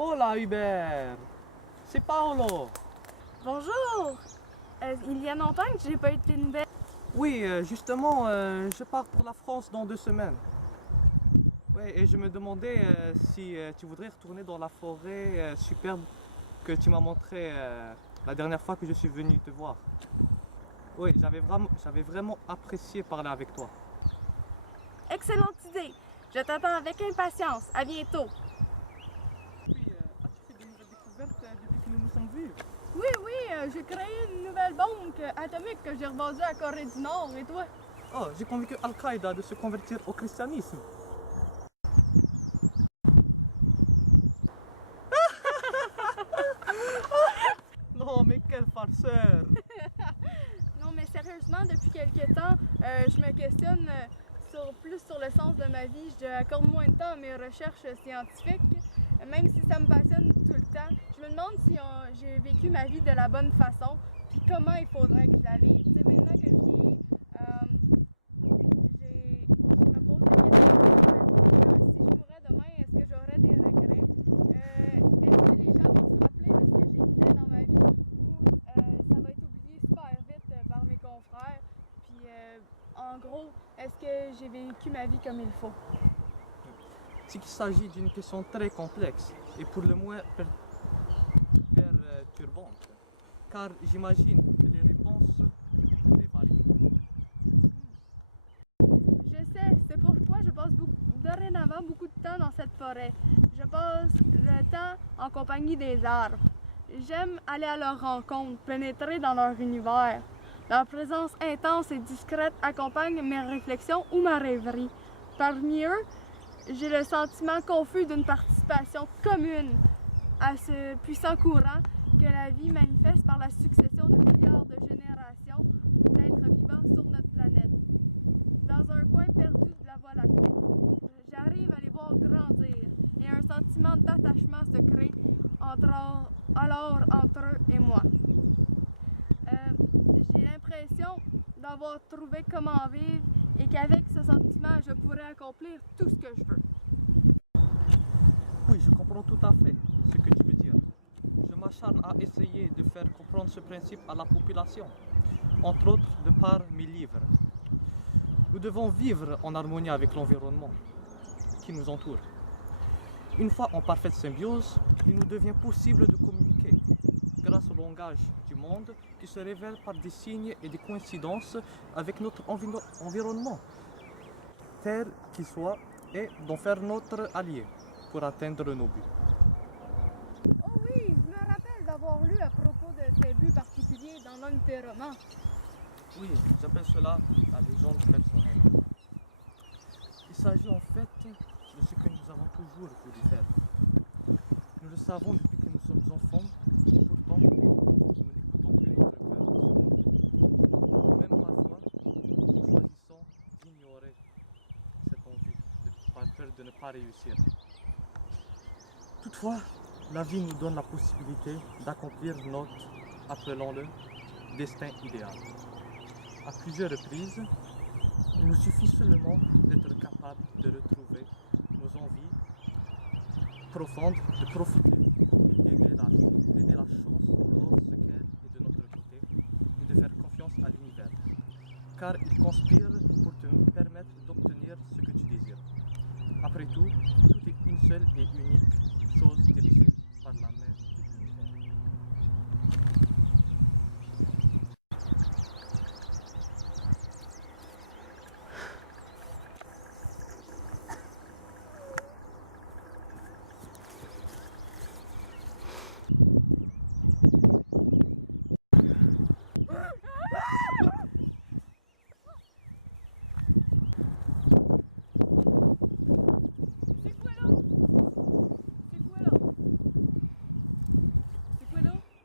Hola Hubert, c'est Paolo. Bonjour! Il y a longtemps que j'ai pas eu de tes nouvelles. Oui, justement, je pars pour la France dans 2 semaines. Ouais, et je me demandais si tu voudrais retourner dans la forêt superbe que tu m'as montrée la dernière fois que je suis venu te voir. Oui, j'avais vraiment apprécié parler avec toi. Excellente idée! Je t'attends avec impatience. À bientôt! Puis, as-tu fait de nouvelles découvertes depuis que nous nous sommes vus? Oui, j'ai créé une nouvelle bombe atomique que j'ai revendue à Corée du Nord. Et toi? Oh, j'ai convaincu Al-Qaïda de se convertir au christianisme. Non, mais quel farceur! Non, mais sérieusement, depuis quelques temps, je me questionne plus sur le sens de ma vie. Je accorde moins de temps à mes recherches scientifiques, même si ça me passionne tout le temps. Je me demande si j'ai vécu ma vie de la bonne façon, puis comment il faudrait que je la vive. Tu sais, maintenant que je vieillis, je me pose la question, si je mourrais demain, est-ce que j'aurais des regrets? Est-ce que les gens vont se rappeler de ce que j'ai fait dans ma vie? Ou ça va être oublié super vite par mes confrères? Puis, en gros, est-ce que j'ai vécu ma vie comme il faut? C'est qu'il s'agit d'une question très complexe et pour le moins perturbante, car j'imagine que les réponses varient. Je sais, c'est pourquoi je passe dorénavant beaucoup de temps dans cette forêt. Je passe le temps en compagnie des arbres. J'aime aller à leur rencontre, pénétrer dans leur univers. Leur présence intense et discrète accompagne mes réflexions ou ma rêverie. Parmi eux, j'ai le sentiment confus d'une participation commune à ce puissant courant que la vie manifeste par la succession de milliards de générations d'êtres vivants sur notre planète. Dans un coin perdu de la Voie lactée, j'arrive à les voir grandir et un sentiment d'attachement se crée alors entre eux et moi. J'ai l'impression d'avoir trouvé comment vivre et qu'avec ce sentiment, je pourrais accomplir tout ce que je veux. Oui, je comprends tout à fait ce que tu veux dire. Je m'acharne à essayer de faire comprendre ce principe à la population, entre autres de par mes livres. Nous devons vivre en harmonie avec l'environnement qui nous entoure. Une fois en parfaite symbiose, il nous devient possible de communiquer grâce au langage du monde qui se révèle par des signes et des coïncidences avec notre environnement, tel qu'il soit, et d'en faire notre allié pour atteindre nos buts. Oh oui, je me rappelle d'avoir lu à propos de ces buts particuliers dans l'un de tes romans. Oui, j'appelle cela la légende personnelle. Il s'agit en fait de ce que nous avons toujours voulu faire. Nous le savons depuis que nous sommes enfants, et pourtant nous n'écoutons plus notre cœur. Même parfois, nous choisissons d'ignorer cette envie, par peur de ne pas réussir. Toutefois, la vie nous donne la possibilité d'accomplir notre, appelons-le, destin idéal. À plusieurs reprises, il nous suffit seulement d'être capable de retrouver nos envies profondes, de profiter et d'aider la chose lorsqu'elle est de notre côté et de faire confiance à l'univers, car il conspire pour te permettre d'obtenir ce que tu désires. Après tout est une seule et unique chose dirigée par la même.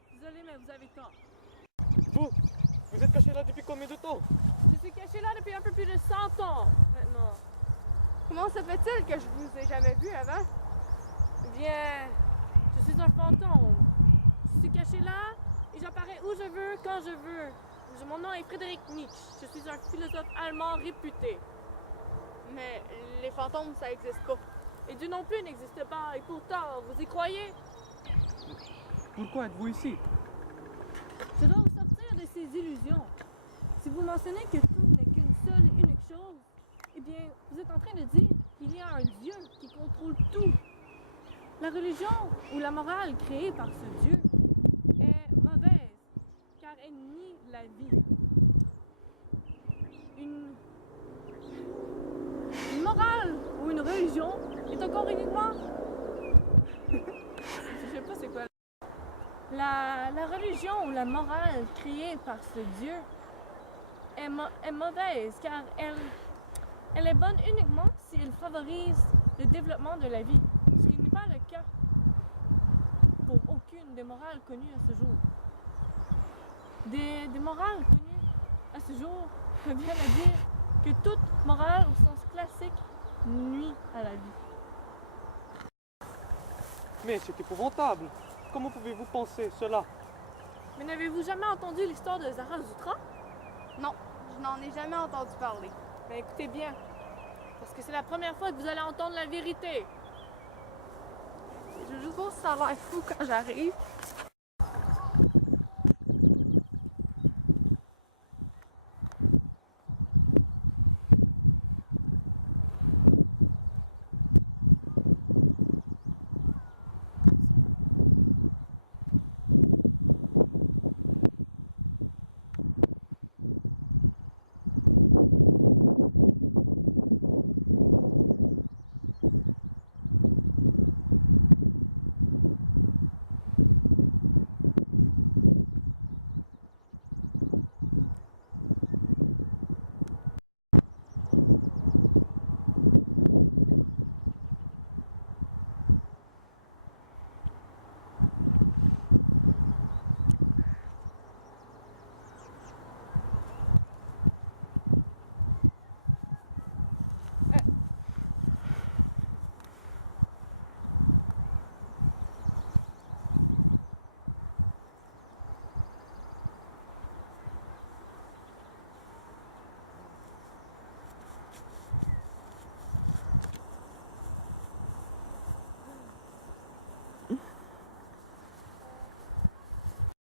Désolé, mais vous avez tort. Vous êtes caché là depuis combien de temps? Je suis caché là depuis un peu plus de 100 ans maintenant. Comment se fait-il que je vous ai jamais vu avant? Eh bien, je suis un fantôme. Je suis caché là et j'apparais où je veux, quand je veux. Mon nom est Frédéric Nietzsche. Je suis un philosophe allemand réputé. Mais les fantômes, ça existe pas. Et Dieu non plus n'existe pas, et pourtant, vous y croyez? Pourquoi êtes-vous ici? Je dois vous sortir de ces illusions. Si vous mentionnez que tout n'est qu'une seule et unique chose, eh bien, vous êtes en train de dire qu'il y a un Dieu qui contrôle tout. La religion ou la morale créée par ce Dieu est mauvaise, car elle nie la vie. Une morale ou une religion est encore uniquement... Je sais pas c'est quoi. La religion ou la morale créée par ce Dieu est mauvaise, car elle est bonne uniquement si elle favorise le développement de la vie, ce qui n'est pas le cas pour aucune des morales connues à ce jour. Des morales connues à ce jour reviennent à dire que toute morale au sens classique nuit à la vie. Mais c'est épouvantable. Comment pouvez-vous penser cela? Mais n'avez-vous jamais entendu l'histoire de Zarathustra? Non, je n'en ai jamais entendu parler. Ben écoutez bien, parce que c'est la première fois que vous allez entendre la vérité. Je juste voir si ça a l'air fou quand j'arrive.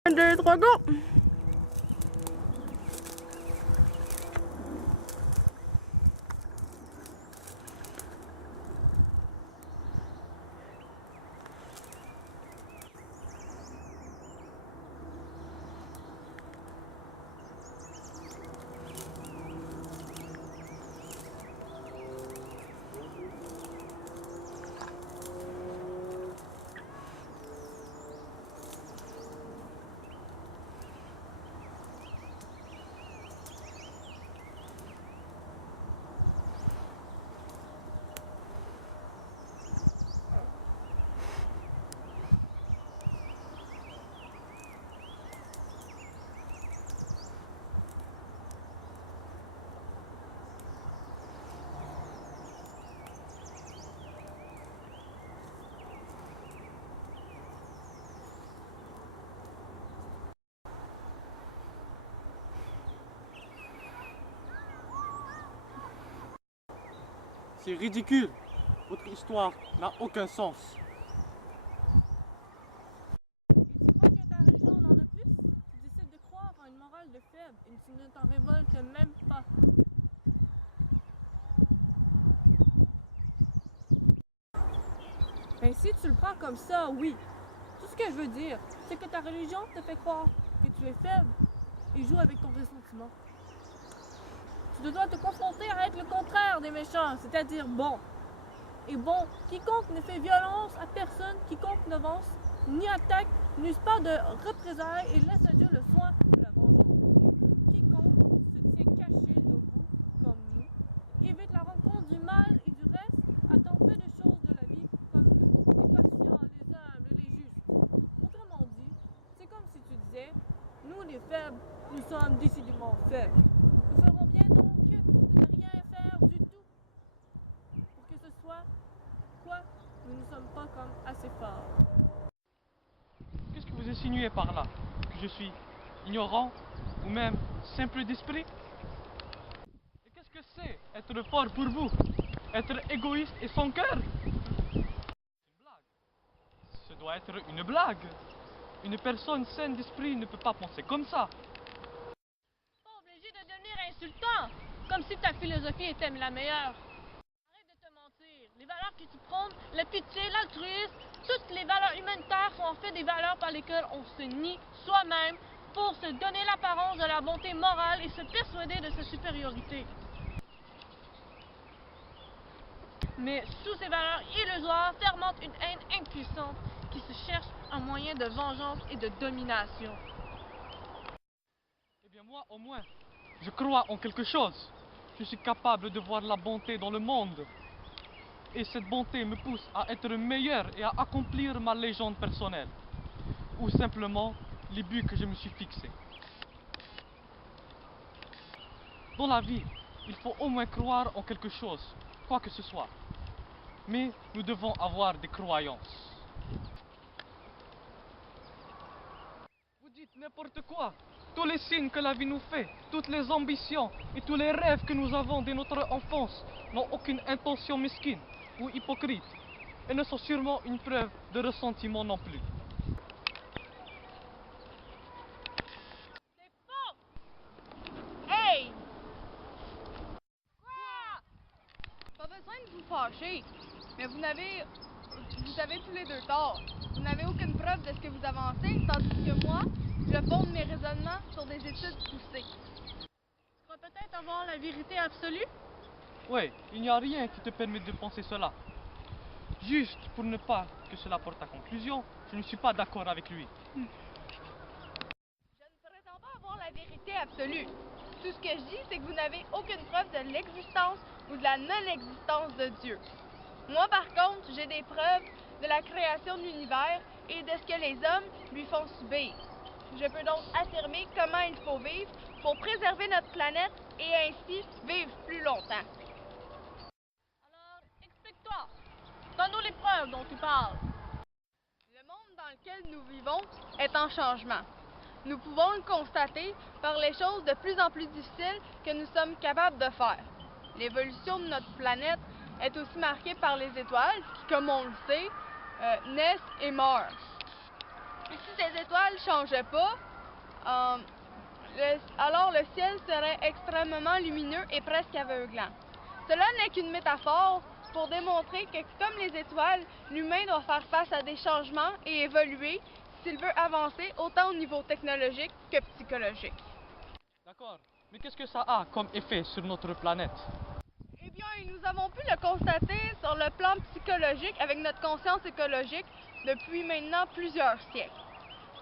Un, deux, trois, go! C'est ridicule. Votre histoire n'a aucun sens. Tu crois que ta religion en a plus? Tu décides de croire en une morale de faible et tu ne t'en révoltes même pas. Mais si tu le prends comme ça, oui. Tout ce que je veux dire, c'est que ta religion te fait croire que tu es faible et joue avec ton ressentiment. Tu dois te confronter à être le contraire des méchants, c'est-à-dire bon. Et bon, quiconque ne fait violence à personne, quiconque n'avance, ni attaque, n'use pas de représailles et laisse à Dieu le soin de la vengeance. Quiconque se tient caché de vous, comme nous, évite la rencontre du mal et du reste, attend peu de choses de la vie, comme nous, les patients, les humbles, les justes. Autrement dit, c'est comme si tu disais, nous les faibles, nous sommes décidément faibles. Nous ferons bien donc de ne rien faire du tout. Pour que ce soit quoi, nous ne sommes pas comme assez forts. Qu'est-ce que vous insinuez par là? Que je suis ignorant ou même simple d'esprit? Et qu'est-ce que c'est être fort pour vous? Être égoïste et sans cœur? doit être une blague. Une personne saine d'esprit ne peut pas penser comme ça. Pas obligé de devenir insultant, comme si ta philosophie était la meilleure. Arrête de te mentir. Les valeurs que tu prônes, la pitié, l'altruisme, toutes les valeurs humanitaires sont en fait des valeurs par lesquelles on se nie soi-même pour se donner l'apparence de la bonté morale et se persuader de sa supériorité. Mais sous ces valeurs illusoires fermente une haine impuissante qui se cherche un moyen de vengeance et de domination. Eh bien moi, au moins, je crois en quelque chose. Je suis capable de voir la bonté dans le monde. Et cette bonté me pousse à être meilleur et à accomplir ma légende personnelle. Ou simplement les buts que je me suis fixés. Dans la vie, il faut au moins croire en quelque chose, quoi que ce soit. Mais nous devons avoir des croyances. Vous dites n'importe quoi. Tous les signes que la vie nous fait, toutes les ambitions et tous les rêves que nous avons dès notre enfance n'ont aucune intention mesquine ou hypocrite et ne sont sûrement une preuve de ressentiment non plus. C'est faux! Hey! Pas besoin de vous fâcher, mais vous avez tous les deux tort. Vous n'avez aucune preuve de ce que vous avancez, tandis que moi, je fonde mes raisonnements sur des études poussées. Tu crois peut-être avoir la vérité absolue? Oui, il n'y a rien qui te permet de penser cela. Juste pour ne pas que cela porte à conclusion, je ne suis pas d'accord avec lui. Je ne prétends pas avoir la vérité absolue. Tout ce que je dis, c'est que vous n'avez aucune preuve de l'existence ou de la non-existence de Dieu. Moi, par contre, j'ai des preuves de la création de l'univers et de ce que les hommes lui font subir. Je peux donc affirmer comment il faut vivre pour préserver notre planète et ainsi vivre plus longtemps. Alors, explique-toi. Donne-nous les preuves dont tu parles. Le monde dans lequel nous vivons est en changement. Nous pouvons le constater par les choses de plus en plus difficiles que nous sommes capables de faire. L'évolution de notre planète est aussi marquée par les étoiles qui, comme on le sait, naissent et meurent. Et si ces étoiles ne changeaient pas, alors le ciel serait extrêmement lumineux et presque aveuglant. Cela n'est qu'une métaphore pour démontrer que, comme les étoiles, l'humain doit faire face à des changements et évoluer s'il veut avancer autant au niveau technologique que psychologique. D'accord, mais qu'est-ce que ça a comme effet sur notre planète? Eh bien, nous avons pu le constater sur le plan psychologique avec notre conscience écologique depuis maintenant plusieurs siècles.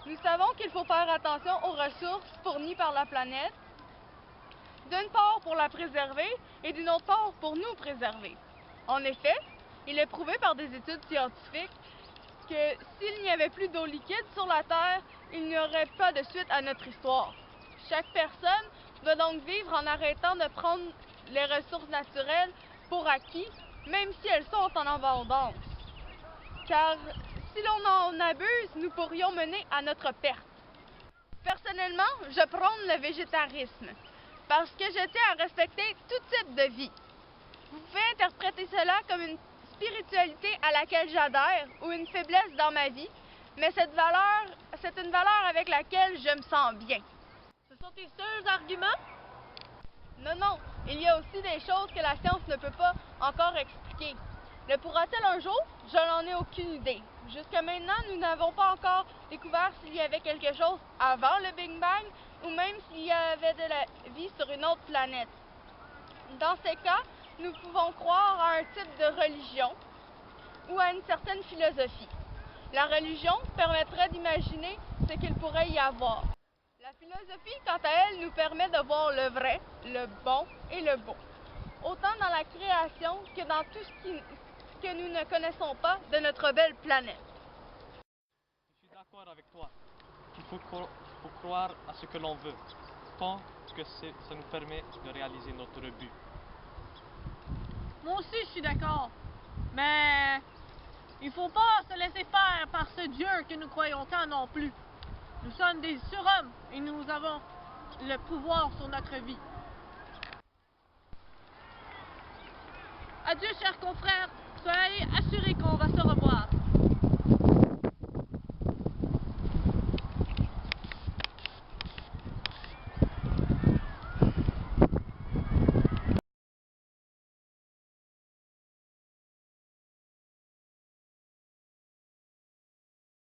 Nous savons qu'il faut faire attention aux ressources fournies par la planète, d'une part pour la préserver et d'une autre part pour nous préserver. En effet, il est prouvé par des études scientifiques que s'il n'y avait plus d'eau liquide sur la Terre, il n'y aurait pas de suite à notre histoire. Chaque personne doit donc vivre en arrêtant de prendre les ressources naturelles pour acquis, même si elles sont en abondance. Car si l'on en abuse, nous pourrions mener à notre perte. Personnellement, je prône le végétarisme, parce que je tiens à respecter tout type de vie. Vous pouvez interpréter cela comme une spiritualité à laquelle j'adhère ou une faiblesse dans ma vie, mais c'est une valeur avec laquelle je me sens bien. Ce sont tes seuls arguments? Non, il y a aussi des choses que la science ne peut pas encore expliquer. Le pourra-t-elle un jour? Je n'en ai aucune idée. Jusqu'à maintenant, nous n'avons pas encore découvert s'il y avait quelque chose avant le Big Bang ou même s'il y avait de la vie sur une autre planète. Dans ces cas, nous pouvons croire à un type de religion ou à une certaine philosophie. La religion permettrait d'imaginer ce qu'il pourrait y avoir. La philosophie, quant à elle, nous permet de voir le vrai, le bon et le beau, autant dans la création que dans tout ce que nous ne connaissons pas de notre belle planète. Je suis d'accord avec toi. Il faut croire à ce que l'on veut, tant que ça nous permet de réaliser notre but. Moi aussi, je suis d'accord. Mais il faut pas se laisser faire par ce Dieu que nous croyons tant non plus. Nous sommes des surhommes et nous avons le pouvoir sur notre vie. Adieu, chers confrères. Soyez assurés qu'on va se revoir.